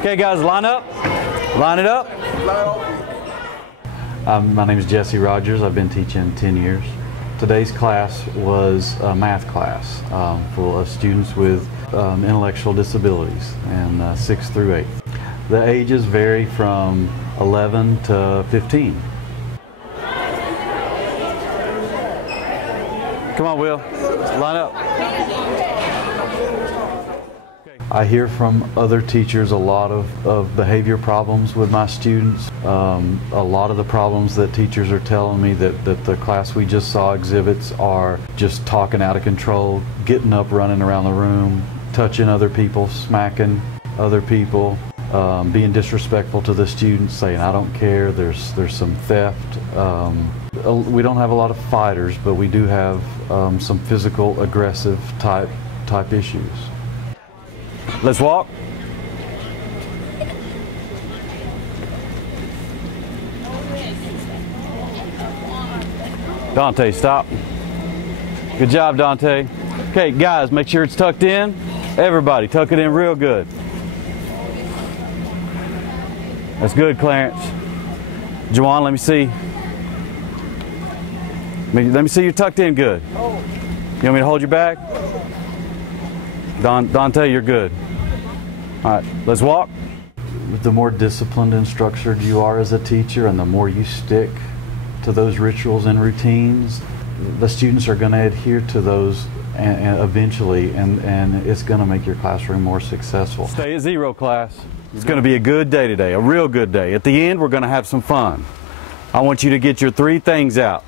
Okay, guys, line up. Line it up. My name is Jesse Rogers. I've been teaching 10 years. Today's class was a math class full of students with intellectual disabilities, and 6th through 8th. The ages vary from 11 to 15. Come on, Will. Line up. I hear from other teachers a lot of behavior problems with my students. A lot of the problems that teachers are telling me that the class we just saw exhibits are just talking out of control, getting up, running around the room, touching other people, smacking other people, being disrespectful to the students, saying I don't care. There's some theft. We don't have a lot of fighters, but we do have some physical aggressive type issues. Let's walk. Dante, stop. Good job, Dante. Okay, guys, make sure it's tucked in. Everybody, tuck it in real good. That's good, Clarence. Juwan, let me see. Let me see you tucked in good. You want me to hold your bag? Dante, you're good. All right, let's walk. The more disciplined and structured you are as a teacher, and the more you stick to those rituals and routines, the students are going to adhere to those and eventually, and it's going to make your classroom more successful. Stay at 0, class. It's going to be a good day today, a real good day. At the end, we're going to have some fun. I want you to get your 3 things out.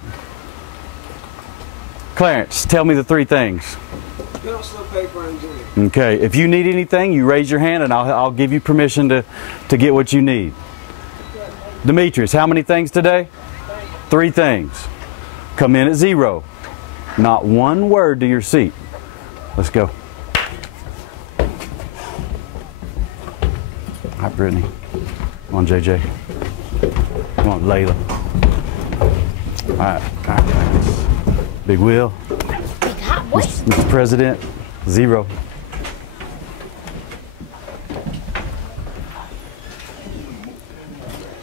Clarence, tell me the 3 things. Pencil, paper, and pen. Okay, if you need anything, you raise your hand and I'll give you permission to get what you need. Demetrius, how many things today? 3 things. Come in at 0. Not one word to your seat. Let's go. All right, Brittany. Come on, JJ. Come on, Layla. All right. Big Will. Mr. President, 0.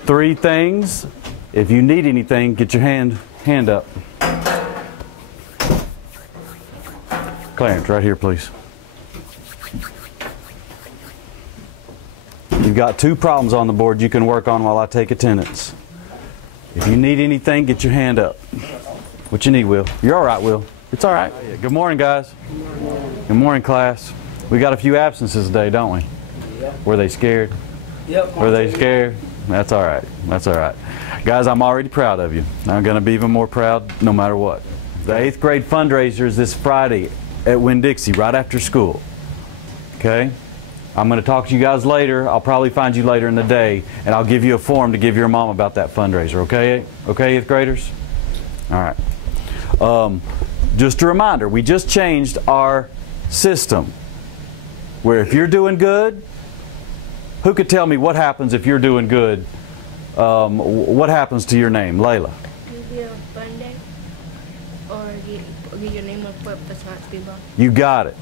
Three things. If you need anything, get your hand up. Clarence, right here, please. You've got 2 problems on the board you can work on while I take attendance. If you need anything, get your hand up. What you need, Will? You're all right, Will. It's all right. Good morning, guys. Good morning, class. We got a few absences today, don't we? Yep. Were they scared? Yep. Were they scared? That's all right. That's all right. Guys, I'm already proud of you. I'm going to be even more proud no matter what. The 8th grade fundraiser is this Friday at Winn-Dixie, right after school. Okay? I'm going to talk to you guys later. I'll probably find you later in the day, and I'll give you a form to give your mom about that fundraiser. Okay? Okay, 8th graders? All right. Just a reminder, we just changed our system where if you're doing good, who could tell me what happens if you're doing good? What happens to your name? Layla. You get a fun day or get your name on the speedball. You got it.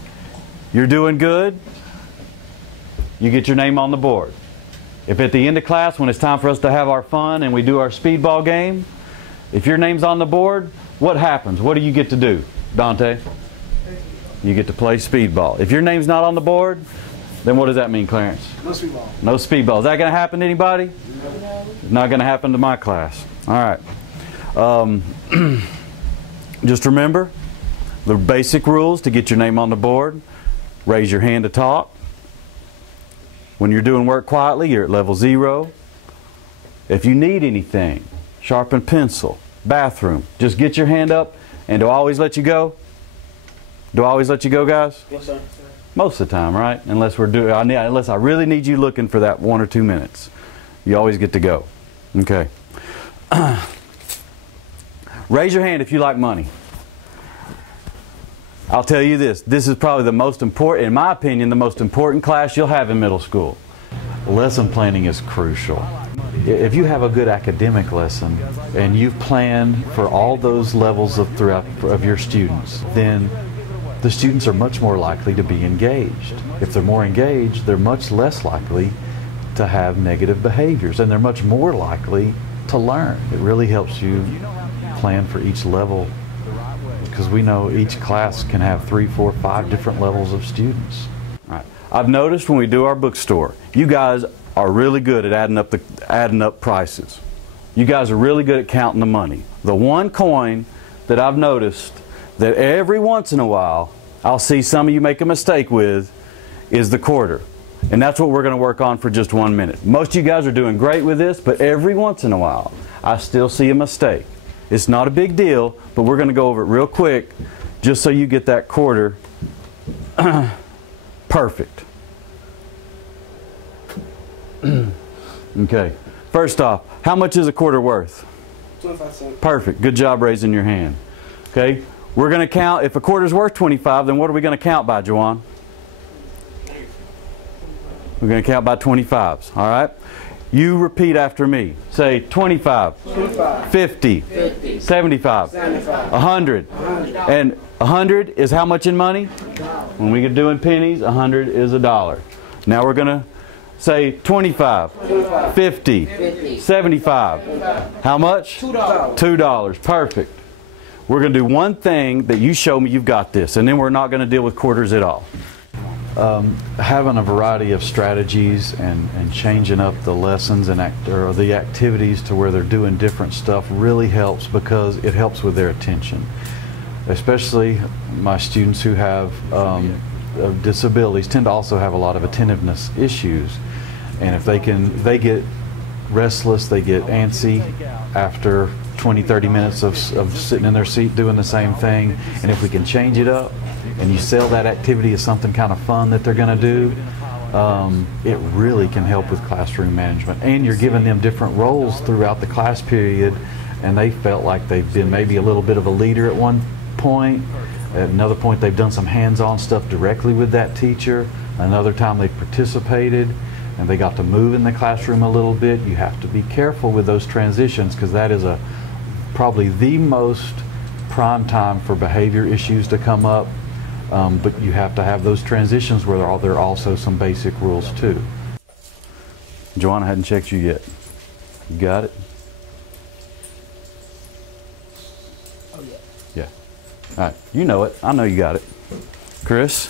You're doing good, you get your name on the board. If at the end of class, when it's time for us to have our fun and we do our speedball game, if your name's on the board, what happens? What do you get to do, Dante? You get to play speedball. If your name's not on the board, then what does that mean, Clarence? No speedball. No speedball. Is that going to happen to anybody? No. Not going to happen to my class. All right. Just remember the basic rules to get your name on the board. Raise your hand to talk. When you're doing work quietly, you're at level 0. If you need anything, sharpen pencil, bathroom, just get your hand up. And do I always let you go? Do I always let you go, guys? Yes, sir. Most of the time, right? Unless unless I really need you looking for that 1 or 2 minutes. You always get to go. Okay. Raise your hand if you like money. I'll tell you this. This is probably the most important, in my opinion, the most important class you'll have in middle school. Lesson planning is crucial. If you have a good academic lesson and you've planned for all those levels of your students, then the students are much more likely to be engaged. If they're more engaged, they're much less likely to have negative behaviors, and they're much more likely to learn. It really helps you plan for each level, because we know each class can have 3, 4, 5 different levels of students. All right. I've noticed when we do our bookstore, you guys are really good at adding up prices. You guys are really good at counting the money. The one coin that I've noticed that every once in a while I'll see some of you make a mistake with is the quarter. And that's what we're going to work on for just 1 minute. Most of you guys are doing great with this, but every once in a while I still see a mistake. It's not a big deal, but we're going to go over it real quick just so you get that quarter perfect. Okay. First off, how much is a quarter worth? 25 cents. Perfect. Good job raising your hand. Okay. We're going to count, if a quarter's worth 25, then what are we going to count by, Juwan? We're going to count by 25s. All right? You repeat after me. Say 25, 50, 75, 100. And 100 is how much in money? When we get doing pennies, 100 is $1. Now we're going to say 25, 50, 75. How much? $2. Perfect. We're going to do one thing that you show me you've got this, and then we're not going to deal with quarters at all. Having a variety of strategies and changing up the lessons and the activities to where they're doing different stuff really helps, because it helps with their attention. Especially my students who have disabilities tend to also have a lot of attentiveness issues, and if they get restless, they get antsy after 20-30 minutes of sitting in their seat doing the same thing. And if we can change it up and you sell that activity as something kind of fun that they're going to do, it really can help with classroom management. And you're giving them different roles throughout the class period, and they felt like they've been maybe a little bit of a leader at one point. At another point they've done some hands-on stuff directly with that teacher. Another time they participated and they got to move in the classroom a little bit. You have to be careful with those transitions, because that is probably the most prime time for behavior issues to come up. But you have to have those transitions where there are also some basic rules too. Joanna, I hadn't checked you yet. You got it? Oh yeah. Yeah. All right. You know it. I know you got it. Chris?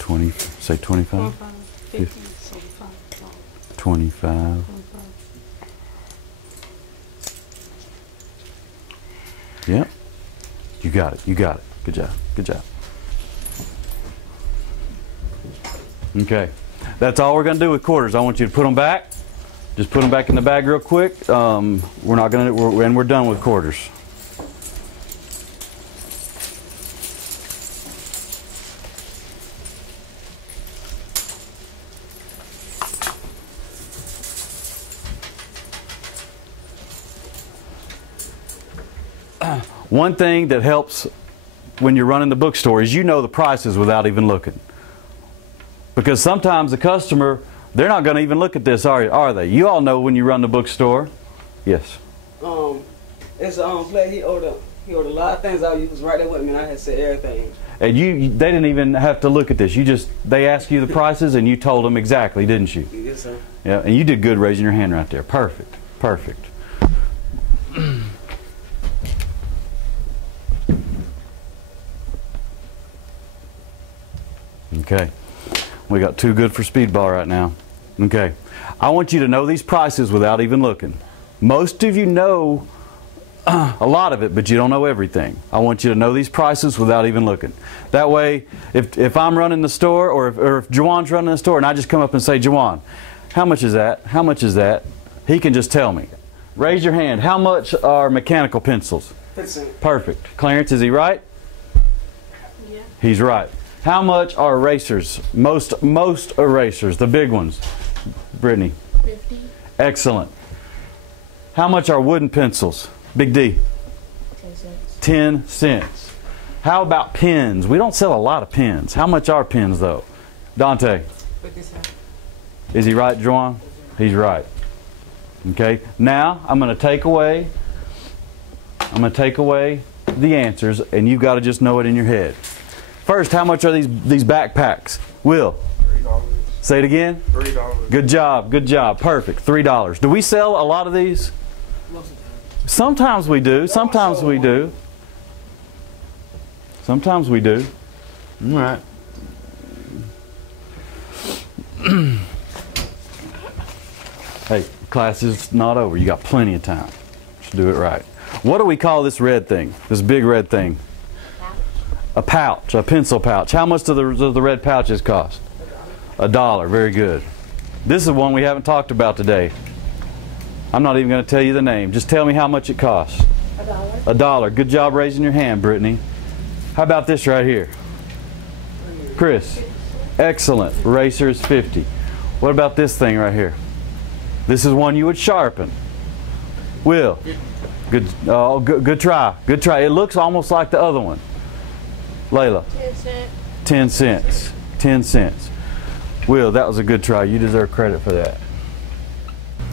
20. Say 25. 50, 75, 25. 25. Yep. You got it. You got it. Good job. Good job. Okay. That's all we're going to do with quarters. I want you to put them back. Just put them back in the bag real quick. We're not going to, and we're done with quarters. One thing that helps when you're running the bookstore is you know the prices without even looking. Because sometimes the customer, they're not going to even look at this, are they? You all know when you run the bookstore. Yes. It's play. He ordered a lot of things I used right there with me, and I had said everything. And they didn't even have to look at this. They asked you the prices and you told them exactly, didn't you? Yes, sir. Yeah, and you did good raising your hand right there. Perfect. Perfect. Okay, we got too good for speedball right now. Okay, I want you to know these prices without even looking. Most of you know a lot of it, but you don't know everything. I want you to know these prices without even looking. That way, if I'm running the store, or if Jawan's running the store, and I just come up and say, Jawan, how much is that? How much is that? He can just tell me. Raise your hand. How much are mechanical pencils? 50. Perfect. Clarence, is he right? Yeah. He's right. How much are erasers? Most erasers, the big ones. Brittany? 50. Excellent. How much are wooden pencils? Big D? 10 cents. 10 cents. How about pens? We don't sell a lot of pens. How much are pens though? Dante? 50 cents. Is he right, Juwan? He's right. Okay. Now I'm going to take away the answers, and you've got to just know it in your head. First, how much are these backpacks? Will? $3. Say it again. $3. Good job. Good job. Perfect. $3. Do we sell a lot of these? Most of the time. Sometimes we do. Sometimes we do. Sometimes we do. All right. Hey, class is not over. You got plenty of time to do it right. What do we call this red thing? This big red thing? A pouch, a pencil pouch. How much do the red pouches cost? $1. Very good. This is one we haven't talked about today. I'm not even going to tell you the name. Just tell me how much it costs. $1. $1. Good job raising your hand, Brittany. How about this right here? Chris. Excellent. Eraser is 50. What about this thing right here? This is one you would sharpen. Will. Good. Oh, good try. Good try. It looks almost like the other one. Layla. 10 cents. 10 cents. 10 cents. Will, that was a good try. You deserve credit for that.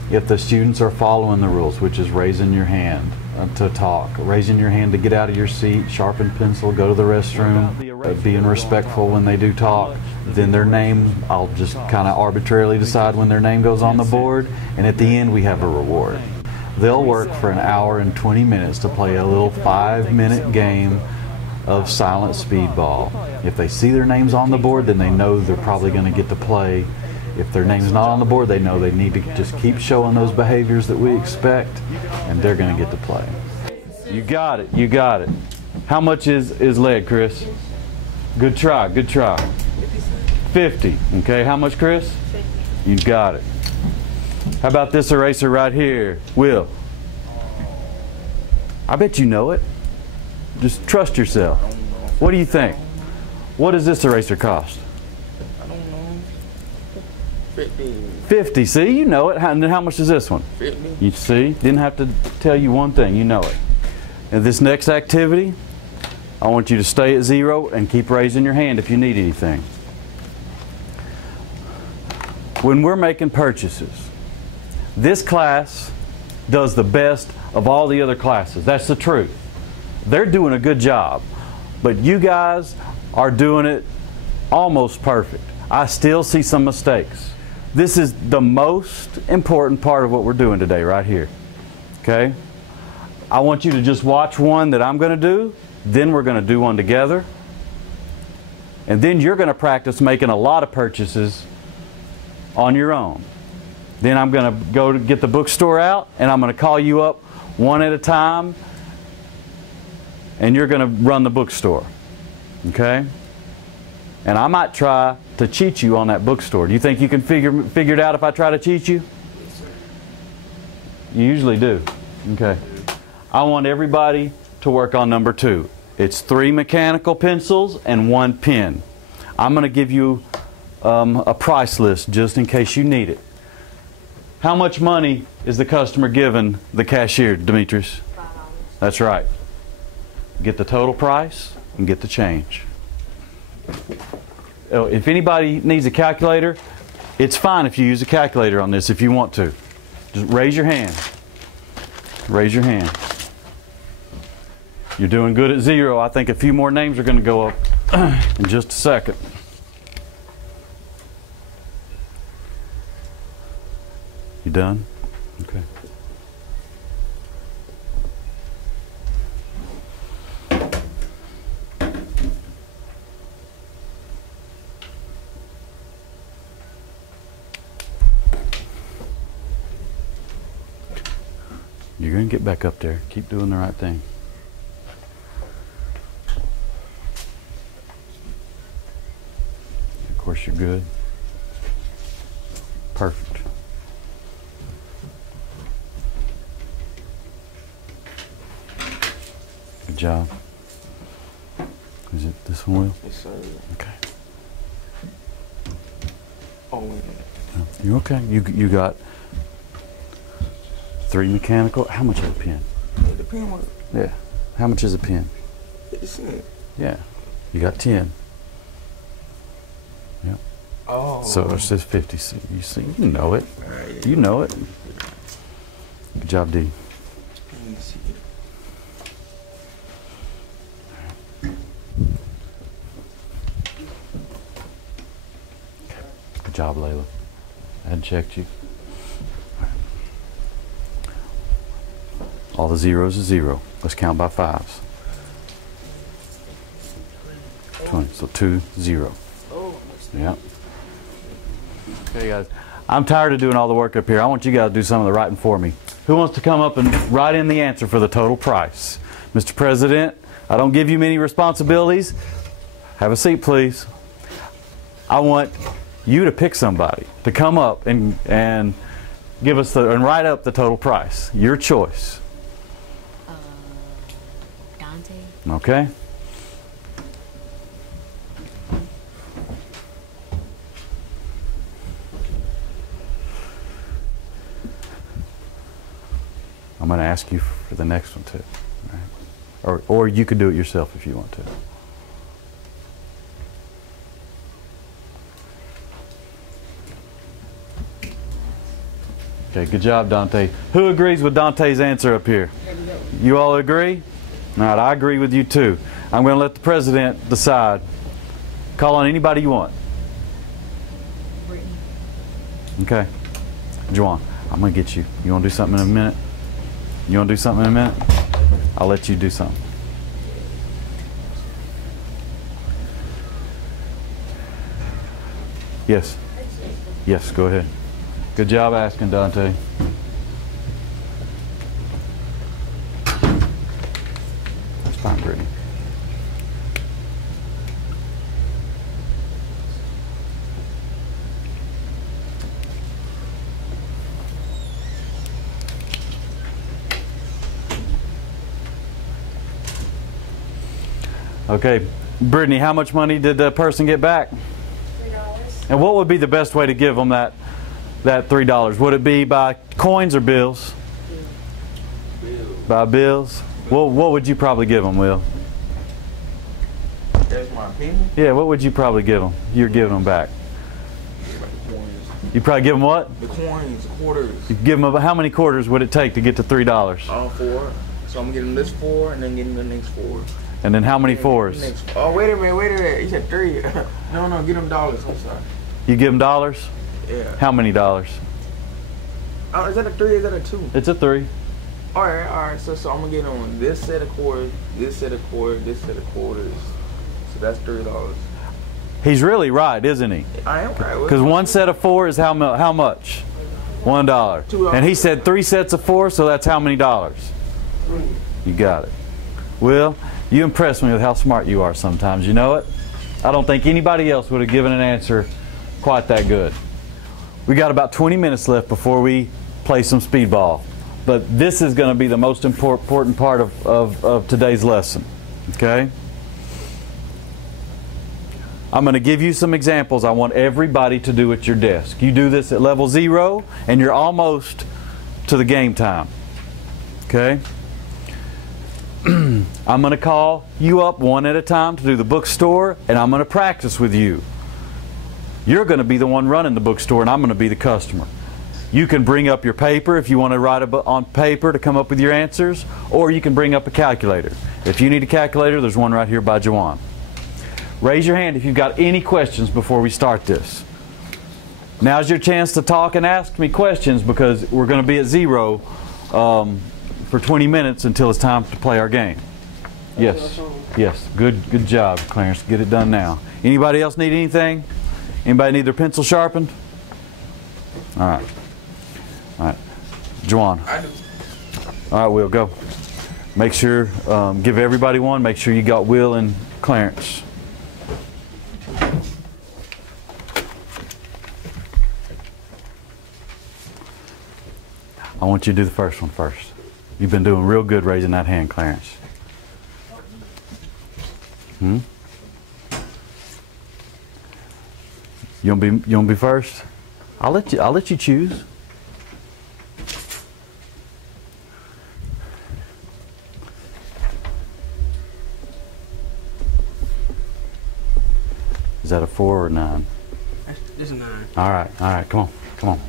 If the students are following the rules, which is raising your hand to talk, raising your hand to get out of your seat, sharpen pencil, go to the restroom, being respectful when they do talk, then their name, I'll just kind of arbitrarily decide when their name goes on the board, and at the end we have a reward. They'll work for an hour and 20 minutes to play a little 5-minute game of silent speedball. If they see their names on the board, then they know they're probably going to get to play. If their name's not on the board, they know they need to just keep showing those behaviors that we expect, and they're going to get to play. You got it. You got it. How much is lead, Chris? Good try. Good try. 50. Okay. How much, Chris? 50. You got it. How about this eraser right here? Will? I bet you know it. Just trust yourself. What do you think? What does this eraser cost? I don't know. 50. 50. See, you know it. And then how much is this one? 50. You see? Didn't have to tell you one thing. You know it. And this next activity, I want you to stay at 0 and keep raising your hand if you need anything. When we're making purchases, this class does the best of all the other classes. That's the truth. They're doing a good job, but you guys are doing it almost perfect. I still see some mistakes. This is the most important part of what we're doing today right here. Okay? I want you to just watch one that I'm going to do, then we're going to do one together, and then you're going to practice making a lot of purchases on your own. Then I'm going to go to get the bookstore out, and I'm going to call you up one at a time, and you're going to run the bookstore. Okay? And I might try to cheat you on that bookstore. Do you think you can figure it out if I try to cheat you? Yes, sir. You usually do. Okay. I want everybody to work on number 2. It's 3 mechanical pencils and 1 pen. I'm going to give you a price list just in case you need it. How much money is the customer giving the cashier, Demetrius? $5. That's right. Get the total price and get the change. If anybody needs a calculator, it's fine if you use a calculator on this if you want to. Just raise your hand. Raise your hand. You're doing good at 0. I think a few more names are going to go up in just a second. You done? Okay. You're going to get back up there. Keep doing the right thing. Of course, you're good. Perfect. Good job. Is it this one, Will? Yes, sir. Okay. Oh, wait a minute. No, you're okay. You got 3 mechanical. How much is a pen? The pen was Yeah. How much is a pen? 50 cents. Yeah. You got 10. Yep. Oh. So it says 50. You see, you know it. You know it. Good job, D. Let me see. job, Layla. I hadn't checked you. All the zeros is 0. Let's count by 5s. 20. So 2, 0. Yep. Okay, guys. I'm tired of doing all the work up here. I want you guys to do some of the writing for me. Who wants to come up and write in the answer for the total price? Mr. President, I don't give you many responsibilities. Have a seat, please. I want you to pick somebody to come up and give us and write up the total price. Your choice. Dante. Okay. I'm going to ask you for the next one too. All right. Or you could do it yourself if you want to. Okay, good job, Dante. Who agrees with Dante's answer up here? You all agree? All right, I agree with you too. I'm going to let the president decide. Call on anybody you want. Brittany. Okay. Juwan, I'm going to get you. You want to do something in a minute? You want to do something in a minute? I'll let you do something. Yes. Yes, go ahead. Good job asking, Dante. That's fine, Brittany. Okay, Brittany, how much money did the person get back? $3. And what would be the best way to give them that $3? Would it be by coins or bills? Bills. By bills? Well, what would you probably give them, Will? That's my opinion. Yeah, what would you probably give them? You're giving them back. The coins. You probably give them what? The coins, the quarters. You give them how many quarters would it take to get to $3? All 4. So I'm getting this 4 and then getting the next 4. And then how many 4s? Oh, wait a minute. You said 3. No, get them dollars. I'm sorry. You give them dollars? Yeah. How many dollars? Oh, is that a 3 or is that a 2? It's a 3. All right. So I'm gonna get on this set of quarters, this set of quarters, this set of quarters. So that's $3. He's really right, isn't he? I am right. Because one set of 4 is how much? $1. $2. And he said 3 sets of 4, so that's how many dollars? 3. You got it. Will, you impress me with how smart you are sometimes. You know it? I don't think anybody else would have given an answer quite that good. We got about 20 minutes left before we play some speedball. But this is going to be the most important part of today's lesson. Okay? I'm going to give you some examples I want everybody to do at your desk. You do this at level 0 and you're almost to the game time. Okay? I'm going to call you up one at a time to do the bookstore, and I'm going to practice with you. You're going to be the one running the bookstore, and I'm going to be the customer. You can bring up your paper if you want to write on paper to come up with your answers, or you can bring up a calculator. If you need a calculator, there's one right here by Jawan. Raise your hand if you've got any questions before we start this. Now's your chance to talk and ask me questions because we're going to be at 0 for 20 minutes until it's time to play our game. Yes. Yes. Good job, Clarence. Get it done now. Anybody else need anything? Anybody need their pencil sharpened? All right. All right. Juwan. I do. All right, Will, go. Make sure, give everybody one. Make sure you got Will and Clarence. I want you to do the first one first. You've been doing real good raising that hand, Clarence. You want to be first? I'll let you choose. Is that a 4 or 9? This is 9. All right, come on. All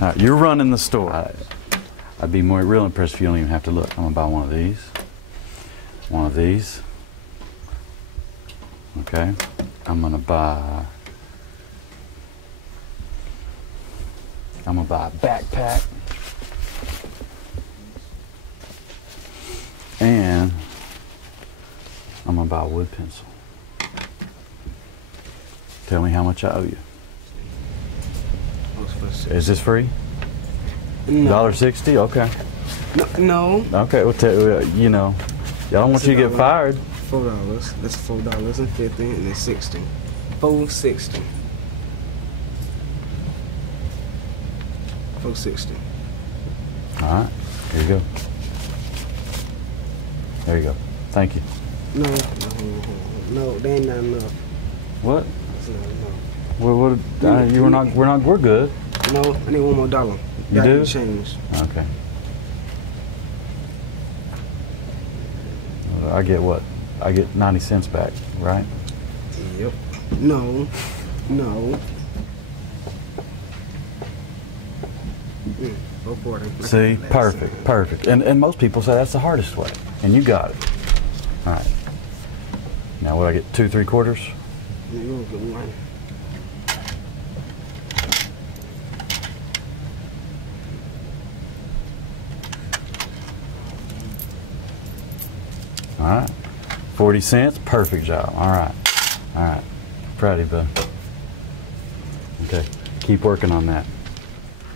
right, you're running the store. I'd be real impressed if you don't even have to look. I'm gonna buy one of these. One of these. Okay. I'm gonna buy I'm gonna buy a backpack. And I'm gonna buy a wood pencil. Tell me how much I owe you. Is this free? No. $1.60? Okay. No. Okay, well, you know, y'all don't want you to get fired. $4. That's $4.50 and then 60. $4.60. $4.60. All right, here you go. There you go. Thank you. No, they ain't not enough. What? That's not enough. We're good. No, I need one more dollar. You do? Change. Okay. I get what? I get 90 cents back, right? Yep. No. $4.40. See, perfect. And most people say that's the hardest way, and you got it. All right. Now what, I get 2 3/4? You're gonna get one. All right. 40 cents, perfect job. All right. Proud of you, bud. Okay, keep working on that.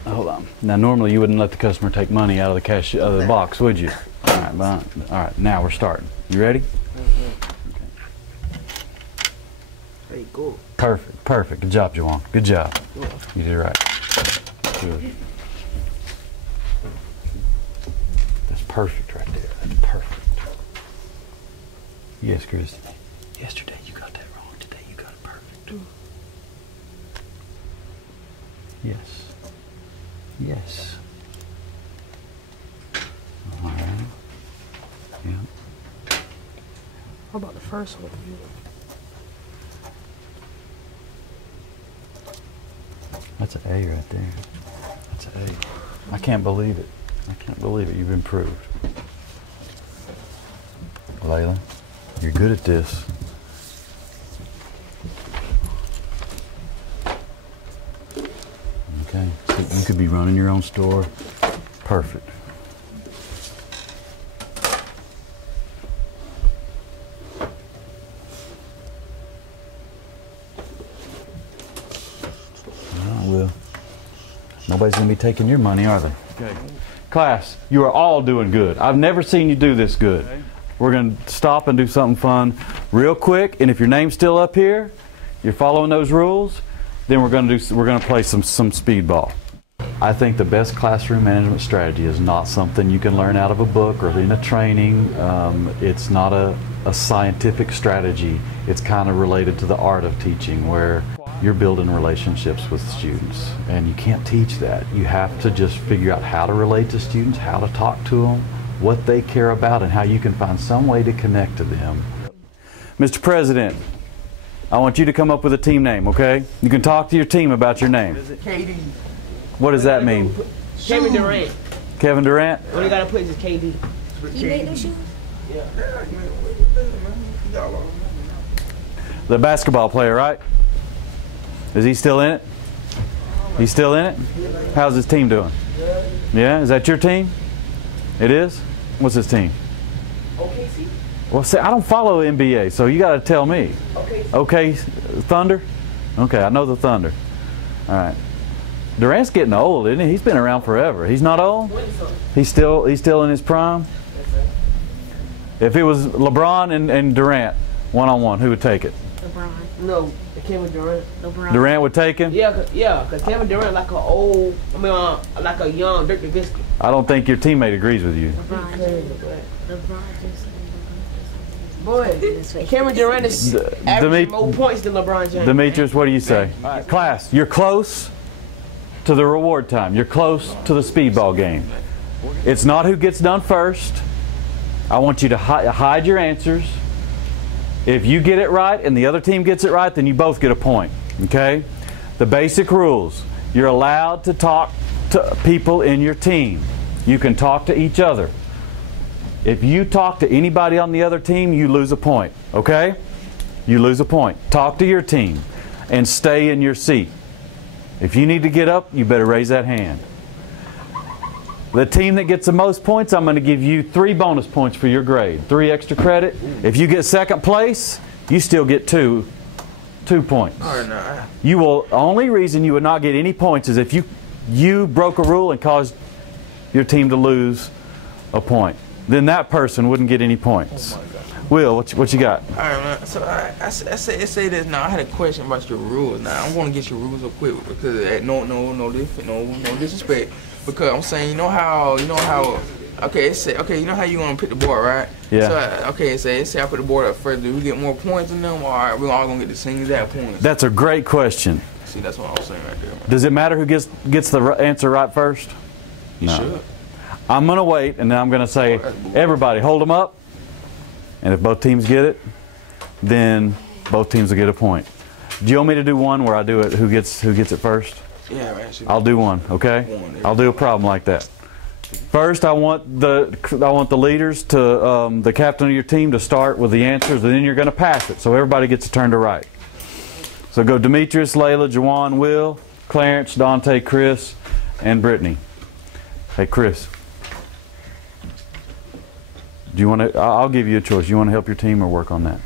Hold on. Now, normally you wouldn't let the customer take money out of the box, would you? All right, now we're starting. You ready? Okay. Hey, go. Perfect. Good job, Juwan. Good job. You did it right. Good. That's perfect right there. That's perfect. Yes, Christy. Yesterday you got that wrong. Today you got it perfect. Yes. All right. Yeah. How about the first one? That's an A right there. That's an A. I can't believe it. You've improved. Layla, you're good at this. Okay, so you could be running your own store. Perfect. Well, nobody's going to be taking your money, are they? Okay. Class, you are all doing good. I've never seen you do this good. Okay. We're going to stop and do something fun real quick, and if your name's still up here, you're following those rules, then we're going to play some speedball. I think the best classroom management strategy is not something you can learn out of a book or in a training. It's not a scientific strategy. It's kind of related to the art of teaching, where you're building relationships with students, and you can't teach that. You have to just figure out how to relate to students, how to talk to them, what they care about, and how you can find some way to connect to them. Mr. President, I want you to come up with a team name, okay? You can talk to your team about your name. KD. What does that mean? Kevin Durant. Kevin Durant? What you gotta put is KD. You made those shoes? Yeah. The basketball player, right? Is he still in it? He's still in it? How's his team doing? Yeah? Is that your team? It is? What's his team? OKC. Well, see, I don't follow NBA, so you got to tell me. Okay, Thunder? Okay, I know the Thunder. All right. Durant's getting old, isn't he? He's been around forever. He's not old? He's still in his prime? If it was LeBron and Durant one-on-one, who would take it? LeBron. No, Kevin Durant. LeBron. Durant would take him? Yeah, cause Kevin Durant like like a young Dirk Nowitzki. I don't think your teammate agrees with you. LeBron just Boy, Kevin Durant is averaging more points than LeBron James. Demetrius, what do you say? Class, you're close to the reward time. You're close to the speedball game. It's not who gets done first. I want you to hide your answers. If you get it right and the other team gets it right, then you both get a point. Okay? The basic rules. You're allowed to talk to people in your team. You can talk to each other. If you talk to anybody on the other team, you lose a point. Okay? You lose a point. Talk to your team and stay in your seat. If you need to get up, you better raise that hand. The team that gets the most points, I'm going to give you 3 bonus points for your grade. 3 extra credit. If you get second place, you still get 2 points. You will, only reason you would not get any points is if you broke a rule and caused your team to lose a point. Then that person wouldn't get any points. Oh my God. Will, what you got? All right, man. So I say this now. I had a question about your rules. Now I'm going to get your rules real quick because no disrespect. Because I'm saying, you know how, okay, you know how you want to pick the board, right? Yeah. So, okay, say I put the board up first. Do we get more points than them, or we're all going to get the same exact points? That's a great question. See, that's what I'm saying right there, man. Does it matter who gets the answer right first? You should. I'm going to wait, and then I'm going to say, everybody, hold them up. And if both teams get it, then both teams will get a point. Do you want me to do one where I do it, who gets it first? Yeah, man. I'll do one, okay? I'll do a problem like that. First, I want the leaders to the captain of your team to start with the answers, and then you're going to pass it, so everybody gets a turn to write. So go Demetrius, Layla, Jawan, Will, Clarence, Dante, Chris, and Brittany. Hey, Chris. Do you want to? I'll give you a choice. You want to help your team or work on that?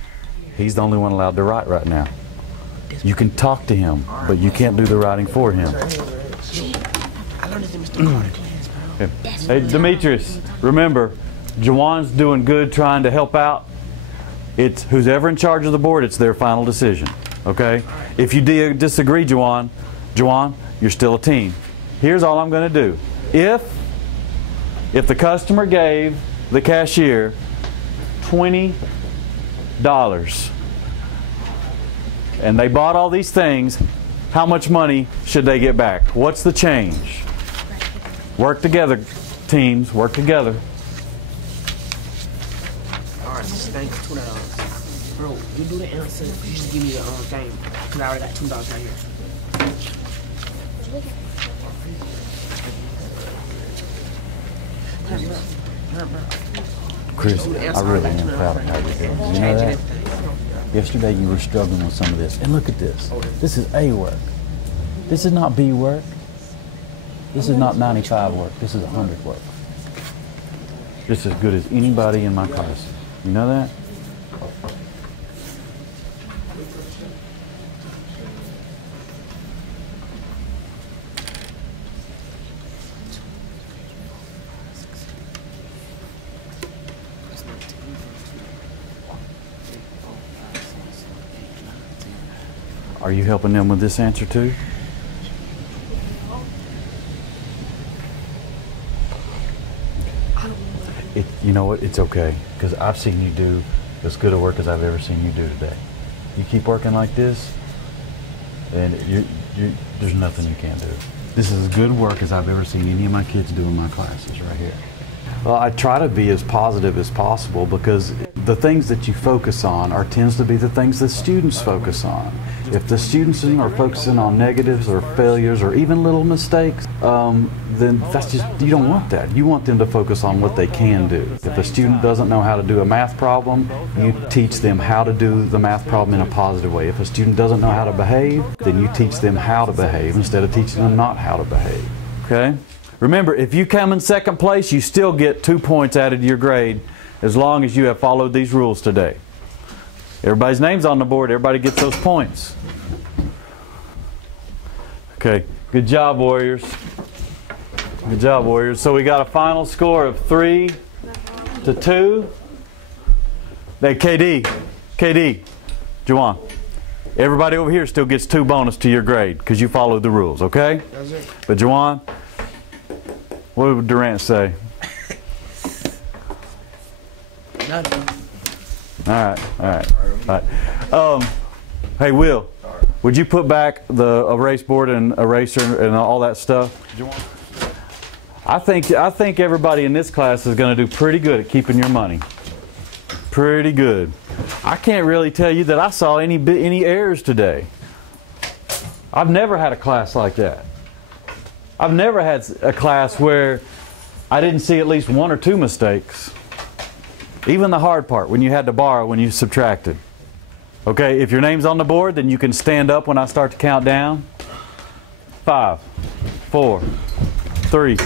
He's the only one allowed to write right now. You can talk to him, but you can't do the writing for him. Hey, Demetrius, remember, Jawan's doing good trying to help out. It's who's ever in charge of the board, it's their final decision. Okay? If you disagree, Jawan, you're still a team. Here's all I'm going to do. If the customer gave the cashier $20 and they bought all these things, how much money should they get back? What's the change? Work together, teams. Work together. All right, thank you. $20. Bro, you do the answer. You just give me the game. Because I already got $2 right here. Chris, I really am proud of how you're doing. You know that? Yesterday you were struggling with some of this. And look at this. This is A work. This is not B work. This is not 95 work. This is 100 work. Just as good as anybody in my class. You know that? Are you helping them with this answer too? You know what? It's okay, because I've seen you do as good a work as I've ever seen you do today. You keep working like this, and there's nothing you can't do. This is as good work as I've ever seen any of my kids do in my classes right here. Well, I try to be as positive as possible because the things that you focus on tends to be the things that students focus on. If the students are focusing on negatives or failures or even little mistakes, then that's just, you don't want that. You want them to focus on what they can do. If a student doesn't know how to do a math problem, you teach them how to do the math problem in a positive way. If a student doesn't know how to behave, then you teach them how to behave instead of teaching them not how to behave. Okay? Remember, if you come in second place, you still get 2 points added to your grade as long as you have followed these rules today. Everybody's name's on the board. Everybody gets those points. Okay, good job, Warriors. Good job, Warriors. So we got a final score of 3-2. Hey, KD, Juwan, everybody over here still gets 2 bonus to your grade because you followed the rules, okay? That's it. But Juwan, what would Durant say? Nothing. All right. Hey, Will, would you put back the erase board and eraser and all that stuff? I think everybody in this class is going to do pretty good at keeping your money. Pretty good. I can't really tell you that I saw any errors today. I've never had a class like that. I've never had a class where I didn't see at least 1 or 2 mistakes. Even the hard part, when you had to borrow, when you subtracted. Okay, if your name's on the board, then you can stand up when I start to count down. 5, 4, 3.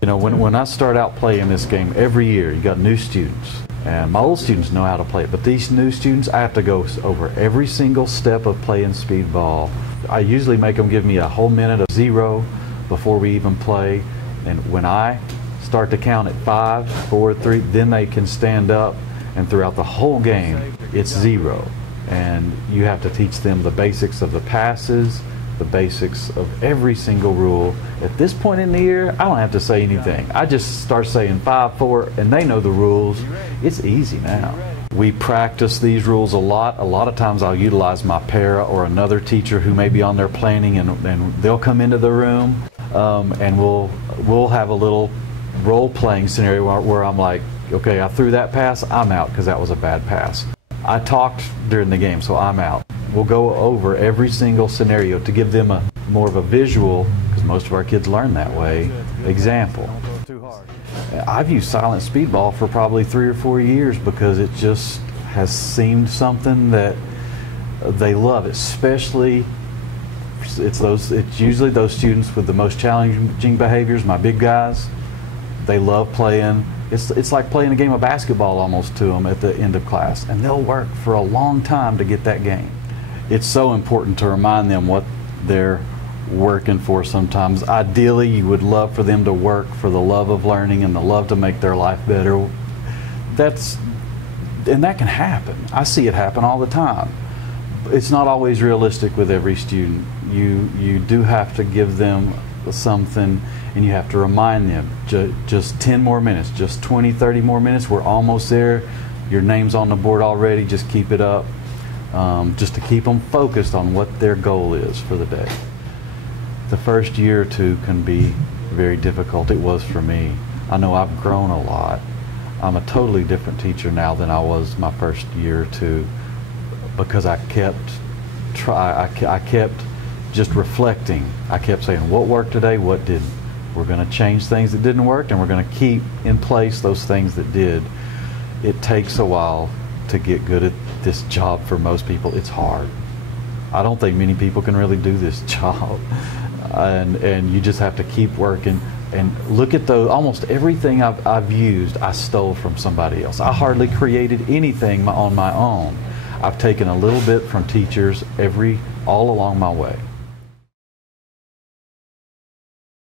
You know, when I start out playing this game every year, you got new students. And my old students know how to play it, but these new students, I have to go over every single step of playing speedball. I usually make them give me a whole minute of 0 before we even play. And when I start to count at 5, 4, 3, then they can stand up, and throughout the whole game, it's 0. And you have to teach them the basics of the passes, the basics of every single rule. At this point in the year, I don't have to say anything. I just start saying 5, 4, and they know the rules. It's easy now. We practice these rules a lot. A lot of times I'll utilize my para or another teacher who may be on there planning, and they'll come into the room, and we'll have a little role-playing scenario where I'm like, okay, I threw that pass, I'm out because that was a bad pass. I talked during the game, so I'm out. We'll go over every single scenario to give them more of a visual, because most of our kids learn that way, example. I've used silent speedball for probably 3 or 4 years because it just has seemed something that they love, especially it's usually those students with the most challenging behaviors, my big guys. They love playing. It's like playing a game of basketball almost to them at the end of class, and they'll work for a long time to get that game. It's so important to remind them what they're working for sometimes. Ideally, you would love for them to work for the love of learning and the love to make their life better. And that can happen. I see it happen all the time. It's not always realistic with every student. You do have to give them something, and you have to remind them, just 10 more minutes, just 20, 30 more minutes, we're almost there. Your name's on the board already, just keep it up. Just to keep them focused on what their goal is for the day. The first year or two can be very difficult. It was for me. I know I've grown a lot. I'm a totally different teacher now than I was my first year or two, because I kept just reflecting. I kept saying, what worked today, what didn't. We're going to change things that didn't work, and we're going to keep in place those things that did. It takes a while to get good at this job for most people. It's hard. I don't think many people can really do this job. And you just have to keep working. And look at those, almost everything I've used, I stole from somebody else. I hardly created anything on my own. I've taken a little bit from teachers all along my way.